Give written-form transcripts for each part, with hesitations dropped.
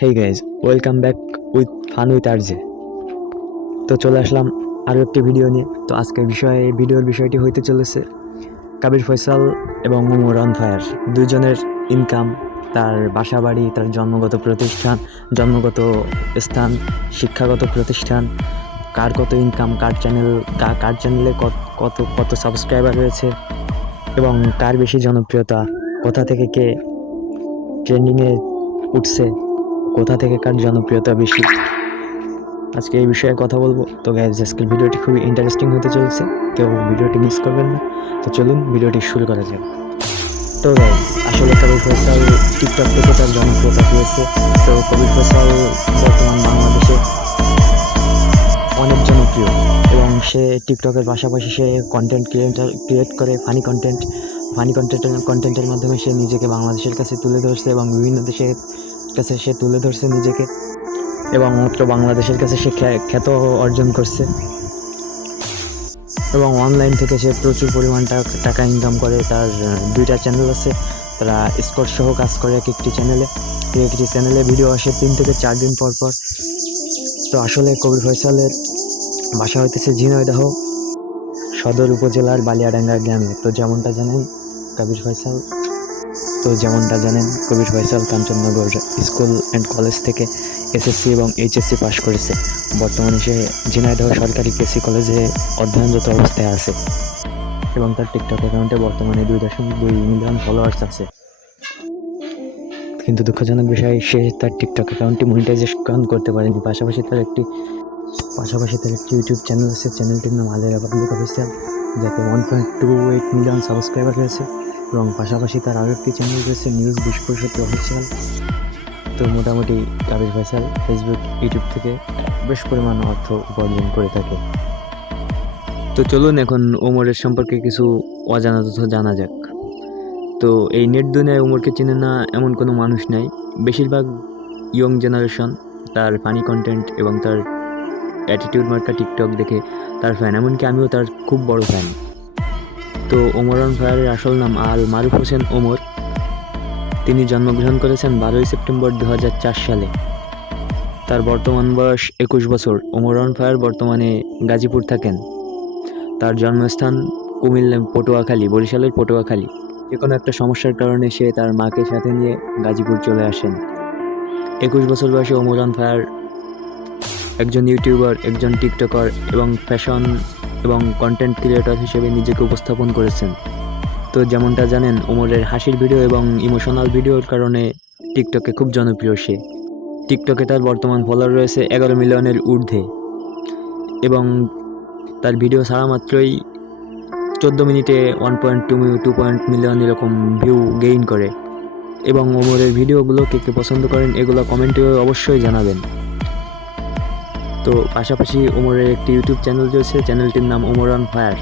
Hey guys, welcome back with fun with RJ. তো চলে আসলাম আরও একটি ভিডিও নিয়ে। তো আজকের ভিডিওর বিষয়টি হইতে চলেছে কাবির ফয়সাল এবং ওমর অন ফায়ার দুইজনের ইনকাম, তার বাসা বাড়ি, তার জন্মগত প্রতিষ্ঠান, জন্মগত স্থান, শিক্ষাগত প্রতিষ্ঠান, কার কত ইনকাম, কার চ্যানেলে কত কত সাবস্ক্রাইবার রয়েছে এবং কার বেশি জনপ্রিয়তা, কোথা থেকে কে ট্রেন্ডিংয়ে উঠছে, কোথা থেকে কার জনপ্রিয়তা বেশি, আজকে এই বিষয়ে কথা বলবো। তো গাইজ, আজকের ভিডিওটি খুবই ইন্টারেস্টিং হতে চলেছে, কেউ ভিডিওটি মিস করবেন না। তো চলুন ভিডিওটি শুরু করা যাক। তো গাইজ, আসলে কবির ফয়সাল টিকটক থেকে তার জনপ্রিয়তা পেয়েছে। তো কবির ফয়সাল বর্তমান বাংলাদেশে অনেক জনপ্রিয় এবং সে টিকটকের পাশাপাশি সে কন্টেন্ট ক্রিয়েট করে কন্টেন্টের মাধ্যমে সে নিজেকে বাংলাদেশের কাছে তুলে ধরছে এবং বিভিন্ন দেশের কাছে সে তুলে ধরছে নিজেকে, এবং মাত্র বাংলাদেশের কাছে সে খ্যাত অর্জন করছে এবং অনলাইন থেকে সে প্রচুর পরিমাণ টাকা ইনকাম করে। তার দুইটা চ্যানেল আছে, তারা স্কট সহ কাজ করে একটি চ্যানেলে ভিডিও আসে 3 থেকে 4 দিন পর পর। তো আসলে কবির ফয়সালের বাসা হইতেছে ঝিনাইদহ সদর উপজেলার বালিয়াডাঙ্গা গ্রামে। তো যেমনটা জানেন Kabir Faisal Kanchannagar school and college থেকে এসএসসি এবং এইচএসসি পাশ করেছে। বর্তমানে সে ঝিনাইদহ সরকারি কেসি কলেজে অধ্যয়নরত অবস্থায় আছে এবং তার টিকটক অ্যাকাউন্টে বর্তমানে 2.2 মিলিয়ন ফলোয়ার্স আছে। কিন্তু দুঃখজনক বিষয়, সে তার টিকটক অ্যাকাউন্টটি মনিটাইজেশন করতে পারেনি। পাশাপাশি তার একটি ইউটিউব চ্যানেল আছে, চ্যানেলটির নাম আলেরা পাবলিক অফিসিয়াল, যাতে 1.28 মিলিয়ন সাবস্ক্রাইবার রয়েছে। এবং পাশাপাশি তার আরও একটি চ্যানেল রয়েছে নিউজ 2065 অফিসিয়াল। তো মোটামুটি কাবির ফয়সাল ফেসবুক, ইউটিউব থেকে বেশ পরিমাণ অর্থ উপার্জন করে থাকে। তো চলুন এখন ওমরের সম্পর্কে কিছু অজানা তথ্য জানা যাক। তো এই নেট দুনিয়ায় ওমরকে চেনে না এমন কোনো মানুষ নাই। বেশিরভাগ ইয়ং জেনারেশন তার ফানি কন্টেন্ট এবং তার অ্যাটিটিউড মার্কা টিকটক দেখে তার ফ্যান, এমনকি আমিও তার খুব বড় ফ্যান। তো ওমর অন ফায়ারের আসল নাম আল মারুফ হোসেন ওমর। তিনি জন্মগ্রহণ করেছেন 12 সেপ্টেম্বর 2004 সালে। তার বর্তমান বয়স 21 বছর। ওমর অন ফায়ার বর্তমানে গাজীপুর থাকেন। তার জন্মস্থান কুমিল্লা, বরিশালের পটুয়াখালী। যে কোনো একটা সমস্যার কারণে সে তার মাকে সাথে নিয়ে গাজীপুর চলে আসেন। 21 বছর বয়সে ওমর অন ফায়ার একজন ইউটিউবার, একজন টিকটকার এবং ফ্যাশন এবং কন্টেন্ট ক্রিয়েটর হিসেবে নিজেকে উপস্থাপন করেছেন। তো যেমনটা জানেন, ওমরের হাসির ভিডিও এবং ইমোশনাল ভিডিওর কারণে টিকটকে খুব জনপ্রিয় সে। টিকটকে তার বর্তমান ফলোয়ার রয়েছে 11 মিলিয়নের ঊর্ধ্বে এবং তার ভিডিও ছাড়া মাত্রই 14 মিনিটে 1.2 মিলিয়ন এরকম ভিউ গেইন করে। এবং ওমরের ভিডিওগুলো কে কে পছন্দ করেন এগুলো কমেন্টে অবশ্যই জানাবেন। তো পাশাপাশি ওমরের একটি ইউটিউব চ্যানেল রয়েছে, চ্যানেলটির নাম ওমর অন ফায়ার।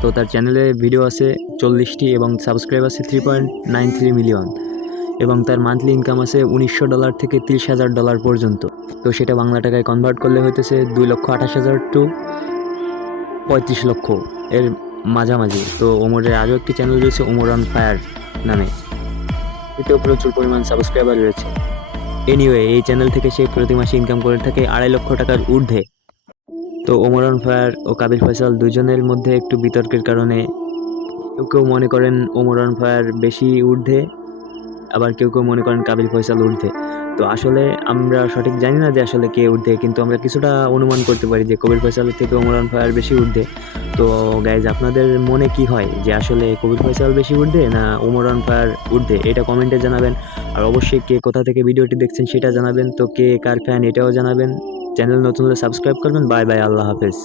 তো তার চ্যানেলে ভিডিও আছে 40টি এবং সাবস্ক্রাইব আছে 3.93 মিলিয়ন এবং তার মান্থলি ইনকাম আছে $1900 থেকে $30,000 পর্যন্ত। তো সেটা বাংলা টাকায় কনভার্ট করলে হইতেছে 2,28,000 টু 35 লক্ষ এর মাঝামাঝি। তো ওমরের আরও একটি চ্যানেল রয়েছে ওমর অন ফায়ার নামে, এতেও প্রচুর পরিমাণ সাবস্ক্রাইবার রয়েছে। এনিওয়ে, এই চ্যানেল থেকে সে প্রতি মাসে ইনকাম করে থাকে 2.5 লক্ষ টাকার ঊর্ধ্বে। তো ওমর অন ফায়ার ও কাবির ফয়সাল দুজনের মধ্যে একটু বিতর্কের কারণে কেউ মনে করেন ওমর অন ফায়ার বেশি ঊর্ধ্বে, আবার কেউ মনে করেন কাবির ফয়সাল ঊর্ধ্বে। তো আসলে আমরা সঠিক জানি না যে আসলে কে ঊর্ধ্বে, কিন্তু আমরা কিছুটা অনুমান করতে পারি যে কবির ফয়সালের থেকে ওমর অন ফায়ার বেশি ঊর্ধ্বে। তো গাইজ, আপনাদের মনে কি হয় যে আসলে কবির ফয়সাল বেশি ঊর্ধ্বে না ওমর অন ফায়ার ঊর্ধ্বে? এটা কমেন্টে জানাবেন। আর অবশ্যই কে কোথা থেকে ভিডিওটি দেখছেন সেটা জানাবেন। তো কে কার ফ্যান এটাও জানাবেন। চ্যানেল নতুন হলে সাবস্ক্রাইব করবেন। বাই বাই, আল্লাহ হাফেজ।